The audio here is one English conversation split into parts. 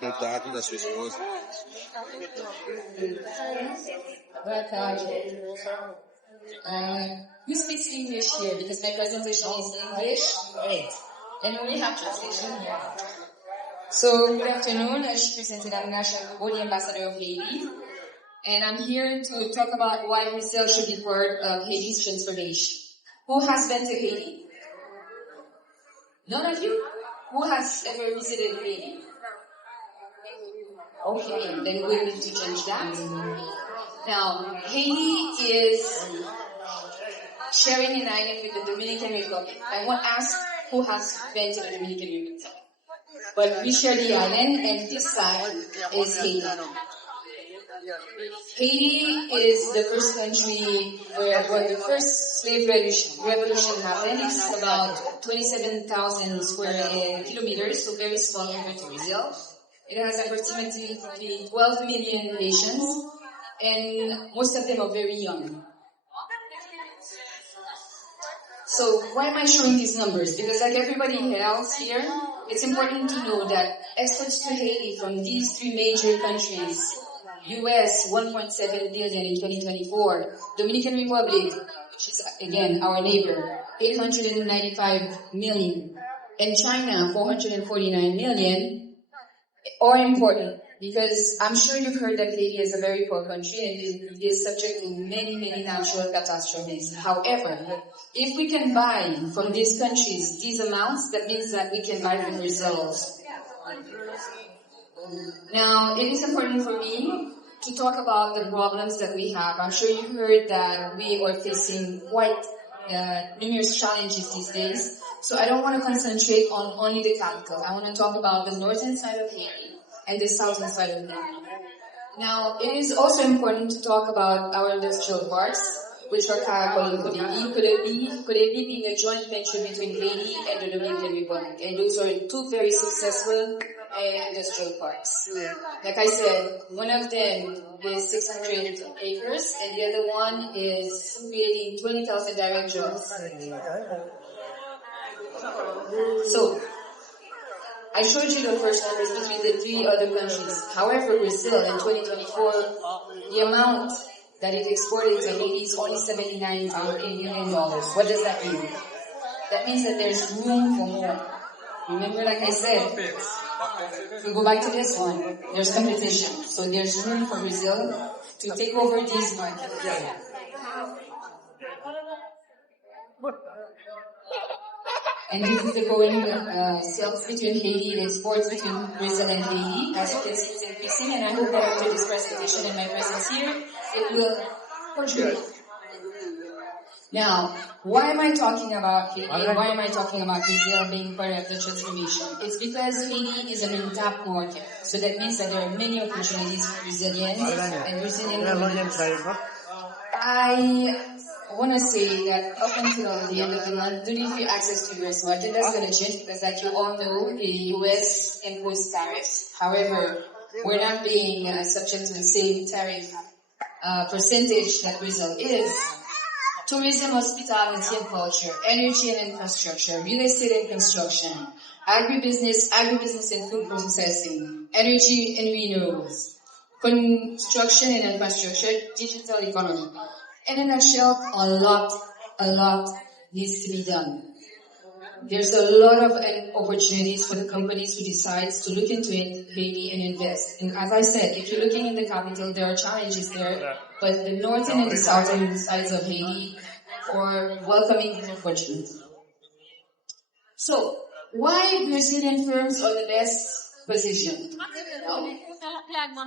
Contato da sua esposa. You speak English here because my presentation is English. Great. And we have translation here. So, good afternoon. As she presented, I'm Coupaud, the Ambassador of Haiti. And I'm here to talk about why Brazil should be part of Haiti's transformation. Who has been to Haiti? None of you? Who has ever visited Haiti? Okay, then we need to change that. Now, Haiti is sharing an island with the Dominican Republic. I won't ask who has been to the Dominican Republic. But we share the island, and this side is Haiti. Haiti is the first country where the first slave revolution happened. It's about 27,000 square kilometers, so very small compared to Brazil. It has approximately 12 million Haitians, and most of them are very young. So why am I showing these numbers? Because like everybody else here, it's important to know that exports to Haiti from these three major countries, US 1.7 billion in 2024, Dominican Republic, which is again our neighbor, 895 million, and China 449 million, are important because I'm sure you've heard that Haiti is a very poor country and it is subject to many natural catastrophes. However, if we can buy from these countries these amounts, that means that we can buy from results. Now, it is important for me to talk about the problems that we have. I'm sure you heard that we are facing quite numerous challenges these days. So I don't want to concentrate on only the capital. I want to talk about the northern side of Haiti and the southern side of Haiti. Now, it is also important to talk about our industrial parks, which are Caracol and Coupaud being a joint venture between Haiti and the Dominican Republic. And those are two very successful industrial parks. Like I said, one of them is 600 acres, and the other one is creating 20,000 direct jobs. So, I showed you the first numbers between the three other countries. However, Brazil in 2024, the amount that it exported to Haiti is only $79 million. What does that mean? That means that there's room for more. Remember, like I said, if we go back to this one, there's competition. So there's room for Brazil to take over these markets. And this is the growing sales between Haiti and exports between Brazil and Haiti. As you can see, it's increasing, and I hope that after this presentation and my presence here, it will contribute. Now, why am I talking about Haiti? Why am I talking about Brazil being part of the transformation? It's because Haiti is an untapped market. So that means that there are many opportunities for Brazilians and Brazilian communities. I want to say that up until the end of the month, duty-free access to US market, that's going to change because, like you all know, the US imposed tariffs. However, we're not being subject to the same tariff percentage that Brazil is. Tourism, hospitality and culture, energy and infrastructure, real estate and construction, agribusiness and food processing, energy and renewables, construction and infrastructure, digital economy. In a nutshell, a lot needs to be done. There's a lot of opportunities for the companies who decide to look into Haiti and invest. And as I said, if you're looking in the capital, there are challenges there, but the northern and the southern sides of Haiti are welcoming these opportunities. So, why Brazilian firms are the best positioned?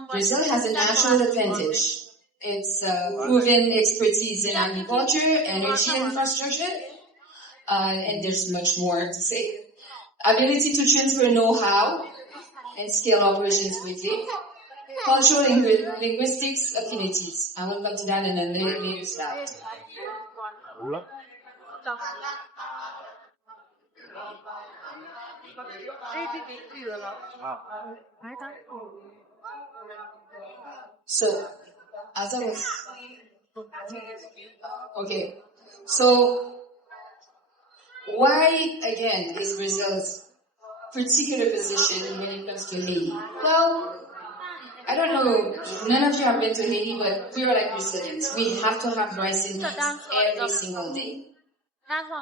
Brazil has a natural advantage. It's proven expertise in agriculture, energy and infrastructure, and there's much more to say. Ability to transfer know-how and scale operations quickly. Cultural and linguistics affinities. I will come to that in a later slide. So, as I was Okay. So, why, again, is Brazil's particular position when it comes to Haiti? Well, I don't know, none of you have been to Haiti, but we are like Brazilians. We have to have rice and beans every single day.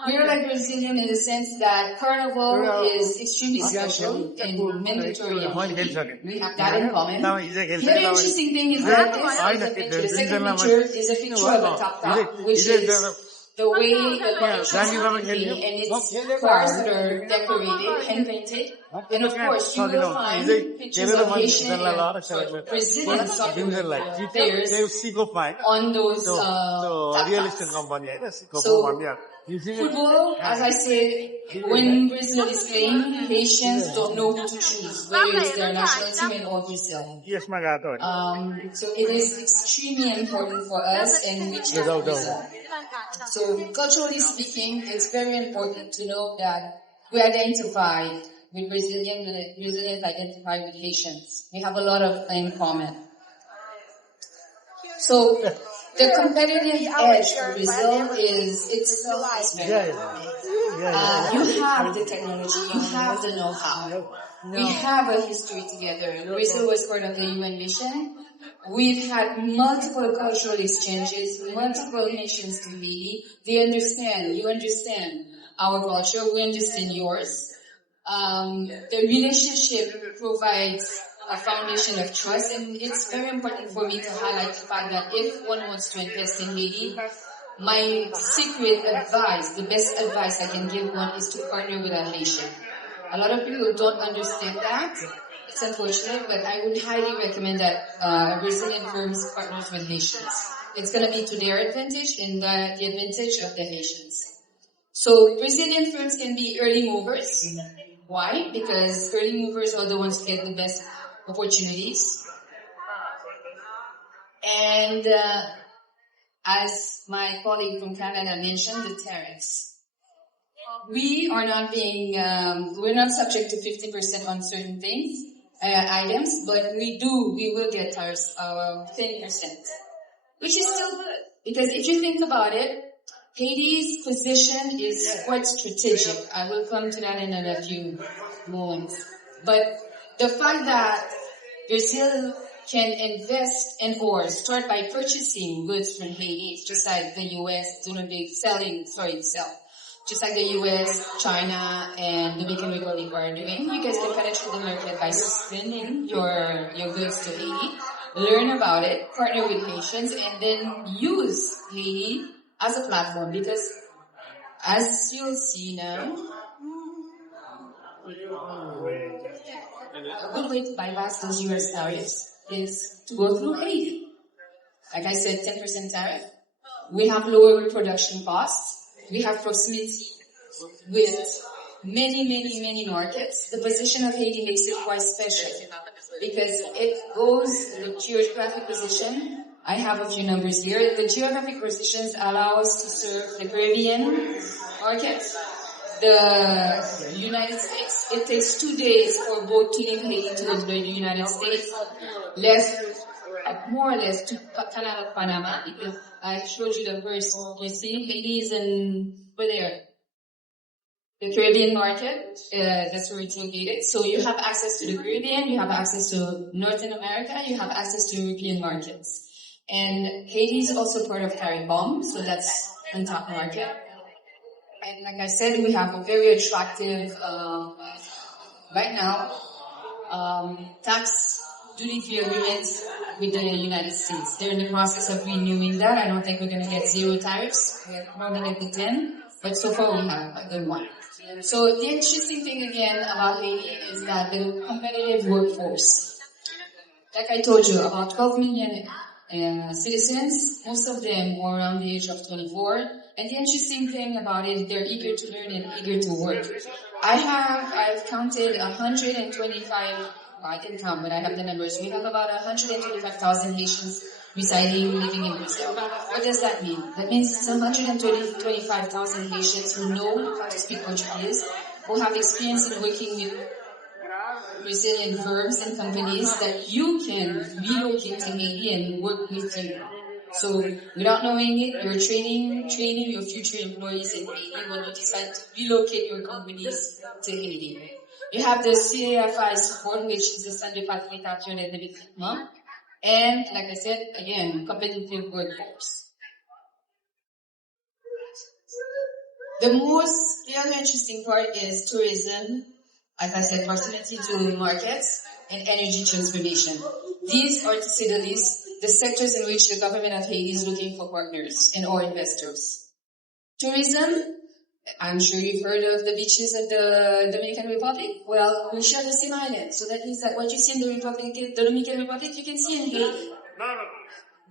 We are like Brazilian in the sense that Carnival is extremely special and mandatory in Haiti. We have that in common. The other interesting thing is that this picture, the second picture is a picture of a top, which is the way the locations can be, and it's cars that are decorated, hand painted. And of course, you will find pictures of Haitian and Brazilian soccer players on those top. So, football, as I said, when Brazil is playing, Haitians don't know who to choose, whether it's their national team or Brazil. So it is extremely important for us, and we cheer for Brazil. So culturally speaking, it's very important to know that we identify with Brazilians identify with Haitians. We have a lot of in common. So the competitive edge for Brazil is it's self-respect. You have the technology, you have the know-how. We have a history together. Brazil was part of the UN mission. We've had multiple cultural exchanges, multiple nations to Haiti. They understand, you understand our culture, we understand yours. The relationship provides a foundation of trust, and it's very important for me to highlight the fact that if one wants to invest in Haiti, my secret advice, the best advice I can give one is to partner with a Haitian. A lot of people don't understand that. It's unfortunate, but I would highly recommend that Brazilian firms partners with Haitians. It's going to be to their advantage and the advantage of the Haitians. So Brazilian firms can be early movers. Why? Because early movers are the ones who get the best opportunities. And as my colleague from Canada mentioned, the tariffs. We are not being, we're not subject to 50% on certain things, items, but we will get tariffs of 10%, which is still good. Because if you think about it, Haiti's position is quite strategic. I will come to that in a few moments. But the fact that Brazil can invest and or start by purchasing goods from Haiti, just like the U.S. Just like the U.S., China, and Dominican Republic are doing. You guys can penetrate the market by sending your goods to Haiti, learn about it, partner with Haitians, and then use Haiti as a platform. Because as you'll see now, a good way to bypass those U.S. tariffs is to go through Haiti. Like I said, 10% tariff. We have lower production costs. We have proximity with many markets. The position of Haiti makes it quite special because it goes, the geographic position, I have a few numbers here. The geographic positions allow us to serve the Caribbean market, the United States. It takes 2 days for a boat to leave Haiti to go to the United States, more or less to Canal of Panama, because I showed you the verse. You see, Haiti is over there. The Caribbean market, that's where it's located. So you have access to the Caribbean, you have access to Northern America, you have access to European markets. And Haiti is also part of CARICOM, so that's on top market. And like I said, we have a very attractive, right now, tax duty-free agreements with the United States. They're in the process of renewing that. I don't think we're going to get 0 tariffs. We're going to get the 10, but so far we have a good one. So the interesting thing again about Haiti is that the competitive workforce. Like I told you, about 12 million citizens, most of them are around the age of 24. And the interesting thing about it, they're eager to learn and eager to work. I've counted 125, I didn't count, but I have the numbers. We have about 125,000 Haitians residing, living in Brazil. What does that mean? That means it's 125,000 Haitians who know how to speak Portuguese, who have experience in working with Brazilian firms and companies that you can relocate to Haiti and work with you. So without knowing it, you're training your future employees in Haiti when you decide to relocate your companies to Haiti. You have the CAFI support, which is the Centre Facilitateur de Développement, and like I said, again, competitive workforce. The other interesting part is tourism, as I said, proximity to markets, and energy transformation. These are, to say the least, the sectors in which the government of Haiti is looking for partners and or investors. Tourism, I'm sure you've heard of the beaches of the Dominican Republic. Well, we share the same island, so that means that what you see in the Dominican Republic, you can see in Haiti.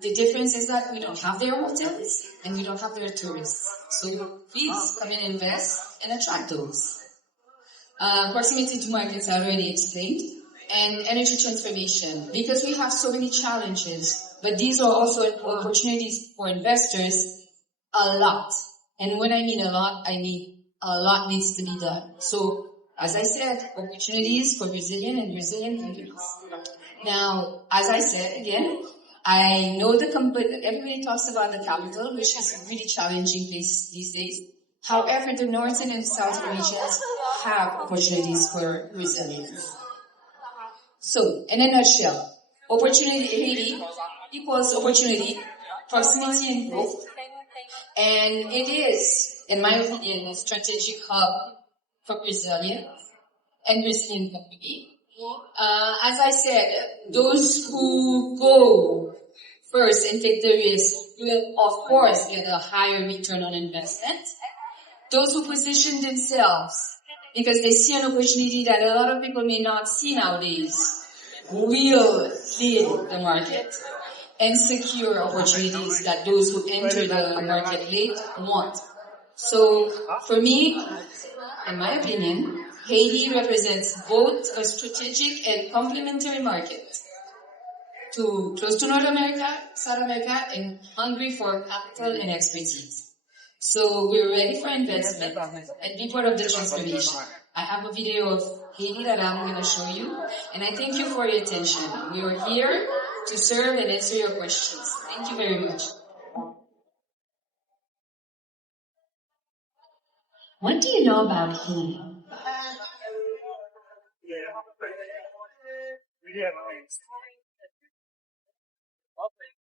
The difference is that we don't have their hotels and we don't have their tourists. So please come and invest and attract those. Proximity to markets I already explained. And energy transformation. Because we have so many challenges, but these are also opportunities for investors, a lot. And when I mean a lot, I mean a lot needs to be done. So, as I said, opportunities for Brazilian companies. Now, as I said again, I know everybody talks about the capital, which is a really challenging place these days. However, the northern and southern regions have opportunities for Brazilians. So, in a nutshell, opportunity Haiti equals opportunity, proximity and growth. And it is, in my opinion, a strategic hub for Brazilian and Brazilian company. As I said, those who go first and take the risk will, of course, get a higher return on investment. Those who position themselves because they see an opportunity that a lot of people may not see nowadays will lead the market and secure opportunities that those who enter the market late want. So, for me, in my opinion, Haiti represents both a strategic and complementary market close to North America, South America, and hungry for capital and expertise. So we're ready for investment and be part of the transformation. I have a video of Haiti that I'm going to show you, and I thank you for your attention. We are here to serve and answer your questions. Thank you very much. What do you know about Haiti?